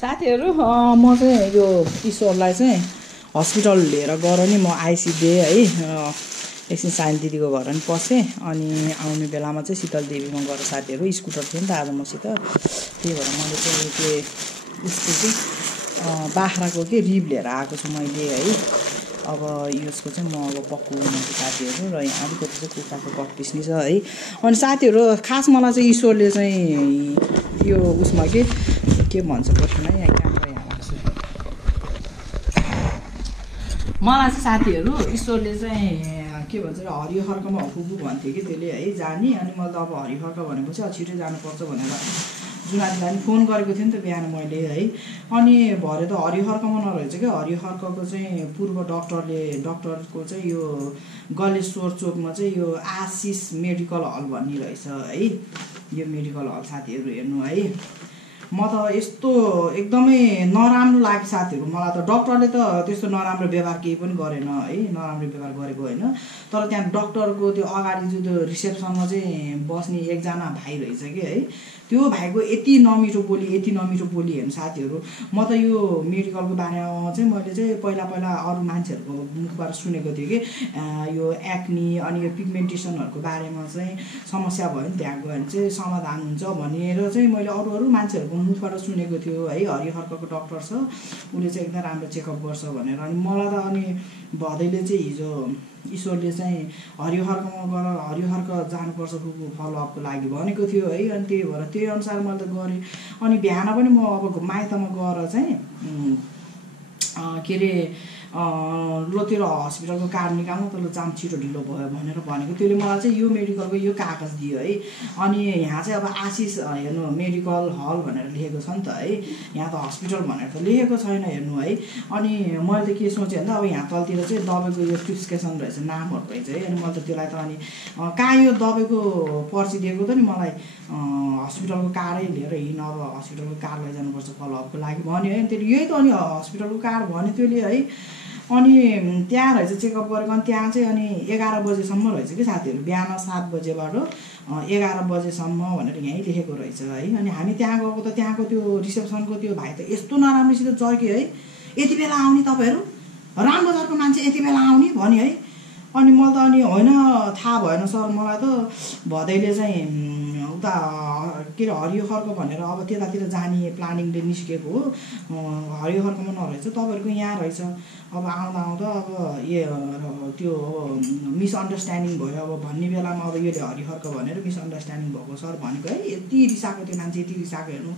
साथीहरु म चाहिँ यो ईश्वरलाई चाहिँ हस्पिटल लिएर गएर नि म आइसी दिए है एकछिन साइन दिदीको घर नि पसे अनि आउने बेलामा चाहिँ शीतल देवीमा गएर साथीहरु स्कुटर थियो नि त आज मसित त्यही भएर मैले चाहिँ त्यो उसको चाहिँ बाख्राको के रिब लिएर आएको छु मैले है अब यसको चाहिँ म अब पक्कुने साथीहरु र यहाँ अलिकति चाहिँ कुखुराको कक पिस्नी छ है अनि साथीहरु खास मलाई चाहिँ ईश्वरले चाहिँ यो उसमा के भन्छ प्रश्न है यहाँ क्यामेरा यहाँ राख्छु मलाई चाहिँ साथीहरु ईश्वरले चाहिँ के भन्छ हरिहरकमा हुबु भन्थे कि त्यसले है जाने अनि मैले त अब हरिहरक भनेपछि छिटै जानुपर्छ भनेर जुनानीलाई फोन गरेको थिएँ नि त बिहान मैले है अनि भरे त हरिहरकमा नरहेछ क्या हरिहरकको चाहिँ पूर्व डाक्टरको चाहिँ यो गलेश्वर चोकमा चाहिँ यो आशिष मेडिकल हल भन्ने रहेछ है यो मेडिकल हल साथीहरु हेर्नु है म त यस्तो एकदमै नराम्रो लाग्यो साथीहरु मलाई त डाक्टरले त त्यस्तो नराम्रो व्यवहार केही पनि गरेन है नराम्रो व्यवहार गरेको हैन तर त्यहाँ डाक्टरको त्यो अगाडि जो त्यो रिसेप्सनमा चाहिँ बस्ने एकजना भाइ रहेछ के है त्यो भाइको यति नमिठो बोली हेर्नु साथीहरु म त यो मेडिकलको बारेमा चाहिँ मैले चाहिँ पहिला अरु मान्छेहरुको मुखबाट सुनेको थिएँ कि यो एक्नी अनि यो पिगमेन्टेसनहरुको बारेमा चाहिँ समस्या भयो नि त्यहाँ गयो भने चाहिँ समाधान हुन्छ भनेर चाहिँ मैले अरु मान्छेहरुको मुखबाट सुनेको थियो है हरिहरकको डाक्टर छ उले चाहिँ एकदम राम्रो चेकअप गर्छ भनेर अनि मलाई त अनि भदैले चाहिँ हिजो ईश्वरले चाहिँ हरिहरकमा गएर हरिहरक जानुपर्छ फलोअपको लागि भनेको थियो है अनि त्यही भएर त्यही अनुसार मैले त गरेँ अनि बिहान पनि म अब माइतमा गएर चाहिँ के रे लो तेरो हस्पिटलको कार्ड निकाल्नु त ल जाम छिटो ढिलो भयो भनेर भनेको त्यसले मलाई चाहिँ यो मेडिकलको यो कागज दियो है अनि यहाँ चाहिँ अब आशिष हेर्नु मेडिकल हल भनेर लेखेको छ नि त है यहाँ त हस्पिटल भनेर त लेखेको छैन हेर्नु है अनि मैले त के सोचेँ भन्दा अब यहाँ तलतिर चाहिँ दबाईको यो प्रिस्क्रिप्सन रहेछ नामहरु रहेछ है अनि मैले त त्यसलाई त अनि कहाँ यो दबाईको पर्ची दिएको त नि मलाई हस्पिटलको कार्डै लिएर हिँड अब हस्पिटलको कार्ड लैजानुपर्छ फलोअपको लागि भन्यो है त्यसले यही त अनि हस्पिटलको कार्ड भन्यो त्यसले है अनि त्यहाँ रहेछ चेकअप गरेको अनि त्यहाँ चाहिँ अनि 11 बजेसम्म रहेछ कि साथीहरु बिहान 7 बजेबाट 11 बजेसम्म भनेर यही लेखेको रहेछ है अनि हामी त्यहाँ गएको त त्यहाँको त्यो रिसेप्सनको त्यो भाइ त यस्तो नराम्रोसित जर्क्यो है यति बेला आउने तपाईहरु रामबजारको मान्छे यति बेला आउने भनि है अनि मलाई त अनि हैन थाहा भएन सर मलाई त भदैले चाहिँ उता के रे हरिहरको भनेर अब त्यतातिर जाने प्लानिङले निस्केको हो हरिहरकोमा नरहेछ तपाईहरुको यहाँ रहेछ अब आउँदा अब त्यो मिसअन्डरस्ट्यान्डिङ भयो अब भन्ने बेलामा अब योले हरिहरको भनेर मिसअन्डरस्ट्यान्डिङ भएको सर भनेको है यति रिसाको त्यो मान्छे यति रिसाको हेर्नु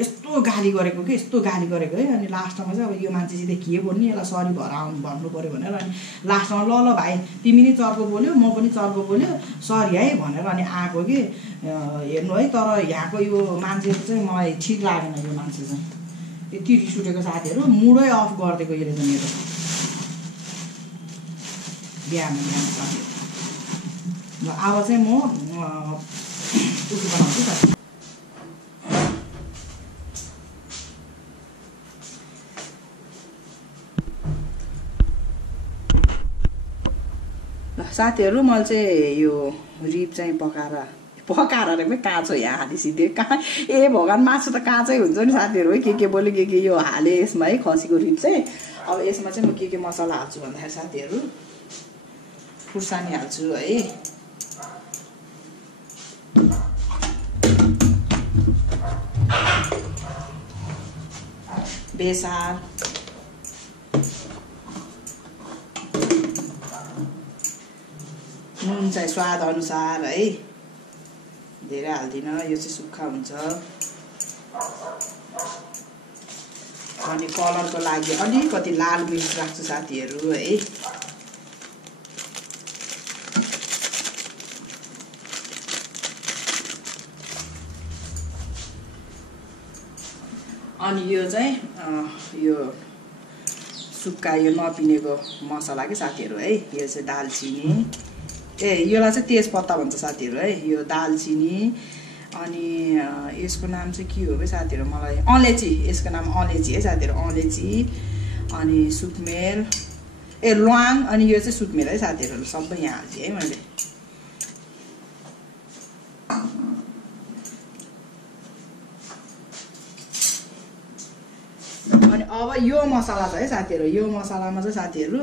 यस्तो गाली गरेको है अनि लास्टमा चाहिँ अब यो मान्छेसित के बोल्ने यसलाई सरी भएर आउनु भन्नु पर्यो भनेर अनि लास्टमा ल भाइ तिमी नि चर्को बोल्यो म पनि चर्को बोल्यो सरी है भनेर अनि आएको कि हेर्नु है तर यहाँको यो मान्छे चाहिँ मलाई ठीक लागेन यो मान्छे चाहिँ यति रिस उठेको साथीहरु मुडै अफ गर्दिएको यसले चाहिँ मेरो बिहान साथीहरु ल अब चाहिँ म उस बनाउँछु साथी साथीहरु मैले चाहिँ यो रिब चाहिँ पकाएर रे काँचो यहाँ हालिसिदिए कहाँ ए भगवान मासु त काँचै हुन्छ नि साथीहरु है के बोल्यो के यो हाले यसमा है खसीको रिब चाहिँ अब यसमा चाहिँ म के मसला हाल्छु भन्दाखेरि साथीहरु खुर्सानी हाल्छु है बेसार नुन चाहिँ स्वाद अनुसार है धेरै हाल्दिन यो चाहिँ सुक्खा हुन्छ अनि कलरको लागि अलिकति लाल मिर्च राख्छु साथीहरु है अनि यो चाहिँ यो सुक्खा यो नपिनेको मसला के साथीहरु है यो चाहिँ दालचिनी योलाई चाहिँ तेजपत्ता भन्छ साथीहरु है यो दालचिनी अनि यसको नाम चाहिँ के हो बे साथीहरु मलाई अलैची यसको नाम अलैची है साथीहरु अलैची अनि सुकमेल ल्वाङ अनि यो चाहिँ सुकमेल है साथीहरु सबै यहाँ हाल्छु है मैले अनि अब यो मसला छ है साथीहरु यो मसलामा चाहिँ साथीहरु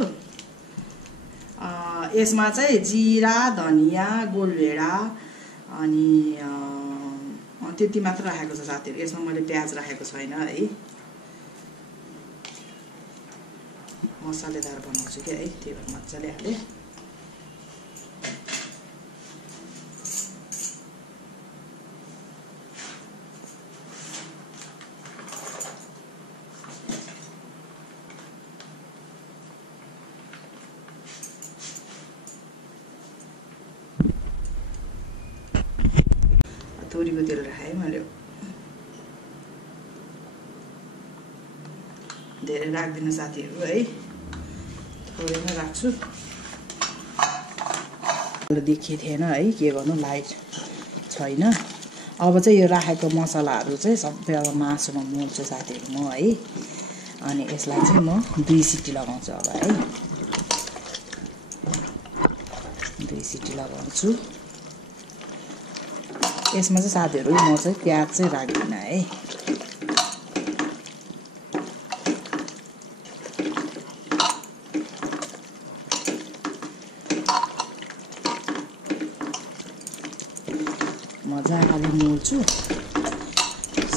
यसमा चाहिँ जिरा धनिया गोलभेडा अनि त्यति मात्र राखेको छ साथीहरु यसमा मैले प्याज राखेको छैन है मसलेदार बनाउँछु के है त्यही भएर मज्जाले हाले तोरीको तेल राखेँ मैले धेरै राख्दिन साथीहरु है थोरै नै राख्छु देखिए थिएन है के गर्नु लाइट छैन अब चाहिँ यो राखेको मसलाहरु चाहिँ सबै अब मासुमा मोल्छु साथीहरु म है अनि यसलाई चाहिँ म 2 सिटी लगाउँछु अब है 2 सिटी लगाउँछु यसमा चाहिँ साथीहरु म चाहिँ प्याज चाहिँ राख्दिन है मजाले मोल्छु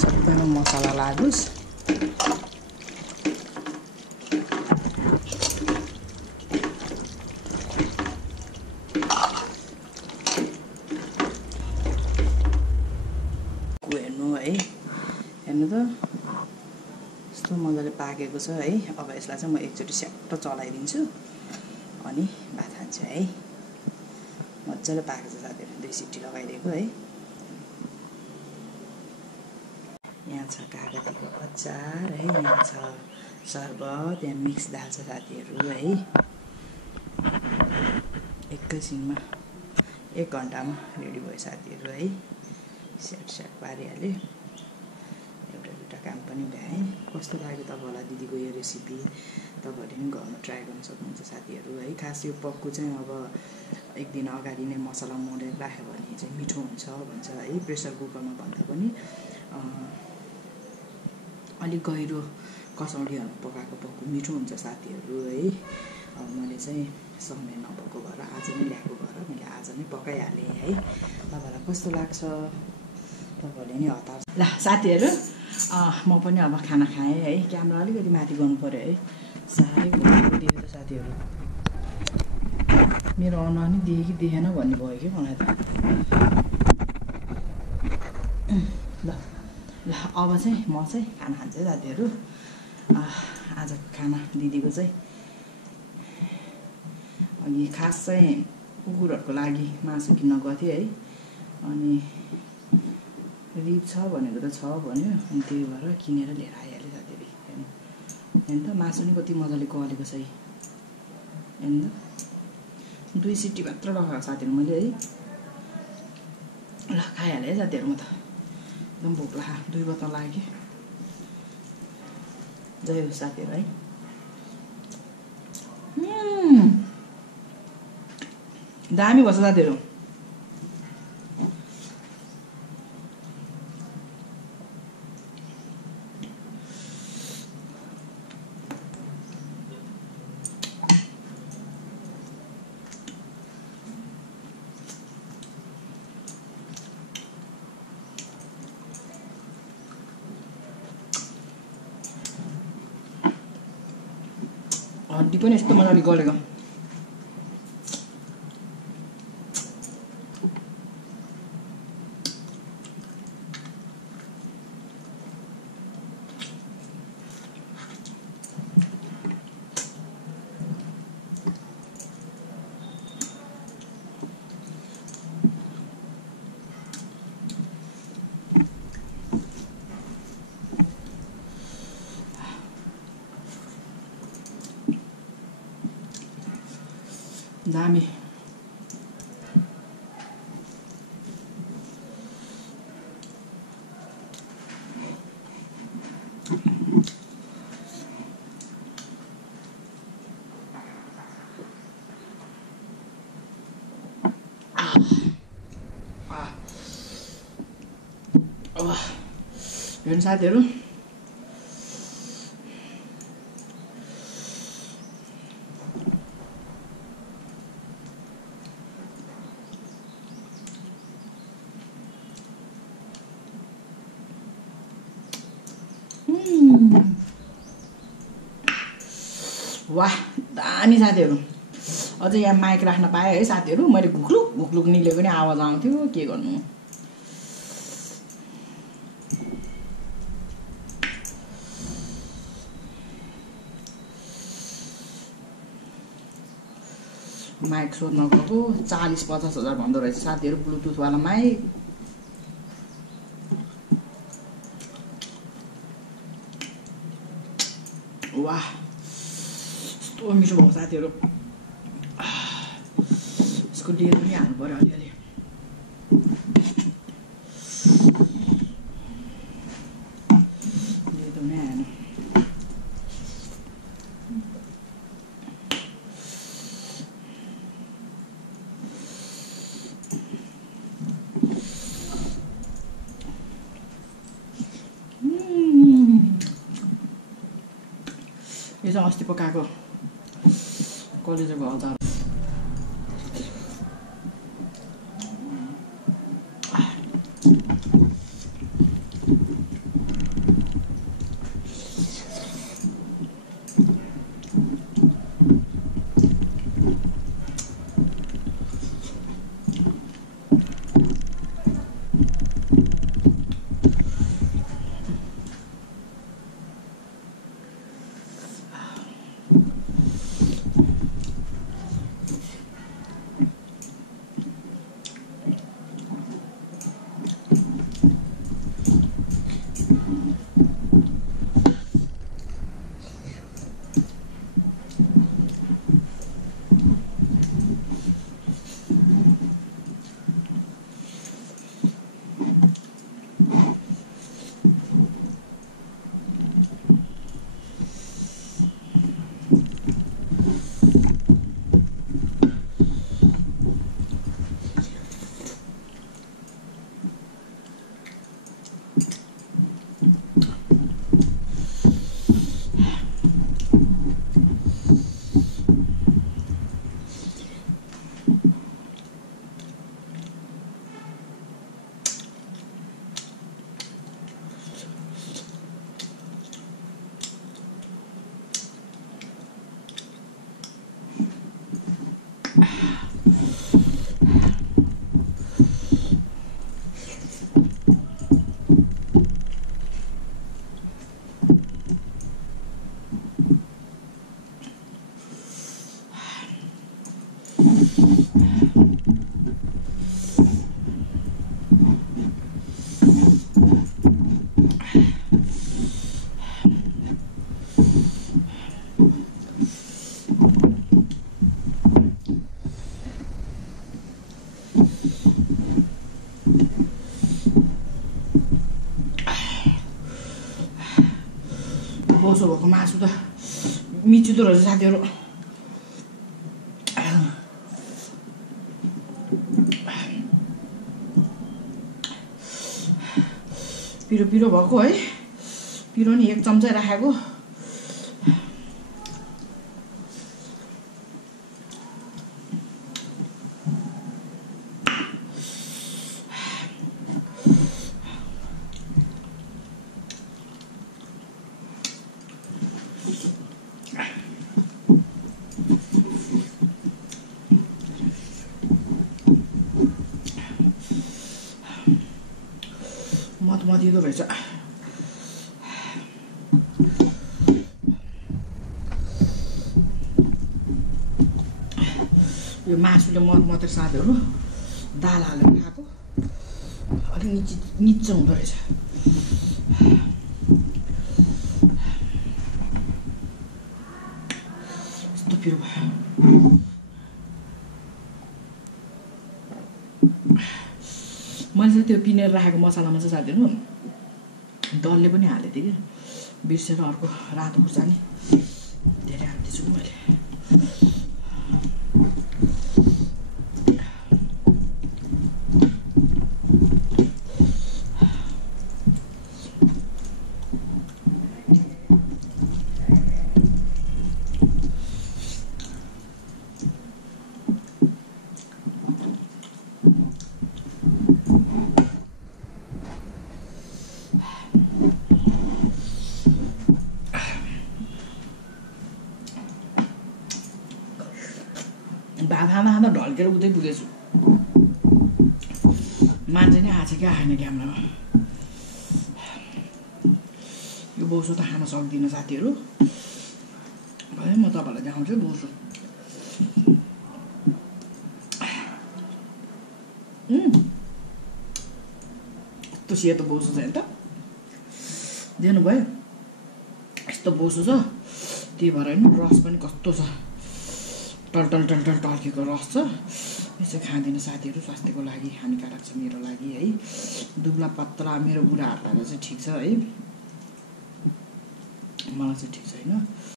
सबैमा मसला लागोस् हेर्नु त यस्तो मजाले पाकेको छ है अब यसलाई चाहिँ म एकचोटी स्याक्ट चलाइदिन्छु अनि भात हाल्छु है मजाले पाकेको छ साथीहरु 2 सिटी लगाइदिएको है यहाँ छ कागतीको अचार है यहाँ छ शरबत यहाँ मिक्स दाल छ साथीहरु है एकैछिनमा 1 घण्टामा रेडी भयो साथीहरु है स्याट पारिहाले एउटा काम पनि भ्याए कस्तो लाग्यो तपाईहरुलाई दिदीको यो रेसिपी तपाईहरुले पनि गर्न ट्राई गर्न सक्नुहुन्छ साथीहरु है खास यो पक्कु चाहिँ अब एक दिन अगाडि नै मसला मोलेर राख्यो भने चाहिँ मिठो हुन्छ भन्छ है प्रेसर कुकरमा भन्दा पनि अलि गहिरो कसौडीहरु पकाएको पक्कु मिठो हुन्छ साथीहरु है अब मैले चाहिँ समय नभएको भएर आज नै ल्याएको भएर मैले आज नै पकाइहाले है तपाईहरुलाई कस्तो लाग्छ तपाईहरुले नि हतार ल साथीहरु म पनि अब खाना खाएँ है क्यामेरा अलिकति माथि गर्नु पर्यो है साह्रै दिएको त साथीहरु मेरो अनुहार नि देखे कि देखेन भन्ने भयो कि मलाई त ल अब चाहिँ म चाहिँ खाना खान्छु साथीहरु आज खाना दिदीको चाहिँ अनि खास चाहिँ कुकुरहरुको लागि मासु किन्न गएको थिएँ है अनि रिब छ भनेको त छ भन्यो अनि त्यही भएर किनेर लिएर आइहाले साथीहरु हैन त मासु नि कति मजाले गलेको छ हैन त 2 सिटी मात्र लगाएको साथीहरु मैले है ल खाइहाले है साथीहरु म त एकदम भोक लाग्यो 2 बत्ता लाग्यो जय हो साथीहरु है दामी भन्छ साथीहरु हड्डी पनि यस्तो मजाले गलेको दामी हेर्नु साथीहरु वाह दामी साथीहरू। अझै यहाँ माइक राख्न पाएँ है साथीहरू। मैले घुक्लुक घुक्लुक निलेको नि आवाज आउँथ्यो, के गर्नु। माइक सोध्न गएको 40-50 हजार भन्दो रहेछ साथीहरू ब्लुटुथवाला माइक। वाह यस्तो मिठो भयो साथीहरू। यसको डेल पनि हाल्नु पर्यो अलिअलि। डेल नै हाल्नु। यो चाहिँ अस्ति पकाएको कलेजको अचार। बोसो भएको मासु त मिठो रहेछ साथीहरू। पिरो पिरो भएको है, पिरो नि 1 चम्चा राखेको। मतिदो रहेछ। यो मासुले मात्रै साथीहरू दाल हालेर खाएको अलिक निच्चो हुँदो रहेछ। यस्तो पिरो भयो। मैले चाहिँ त्यो पिनेर राखेको मसलामा चाहिँ साथीहरू डल्ले पनि हालेको थिएँ कि बिर्सेर अर्को रातो खुर्सानी धेरै हाल्दैछु कि मैले। खाँदा खाँदा ढल्केर उतै पुगेछु। मान्छे नै आएको छ क्या खाने क्यामेरामा। यो बोसो त खान सक्दिनँ साथीहरू, भए म तपाईँहरूलाई देखाउँछु बोसो। कस्तो सेतो बोसो छ त दिनु भयो, यस्तो बोसो छ। त्यही भएर होइन रस पनि कस्तो छ, टल टल्केको रस छ। यसो खाँदिनँ साथीहरू, स्वास्थ्यको लागि हानिकारक छ मेरो लागि है। दुब्ला पत्ला मेरो बुढाहरूलाई चाहिँ ठिक छ है, मलाई चाहिँ ठिक छैन।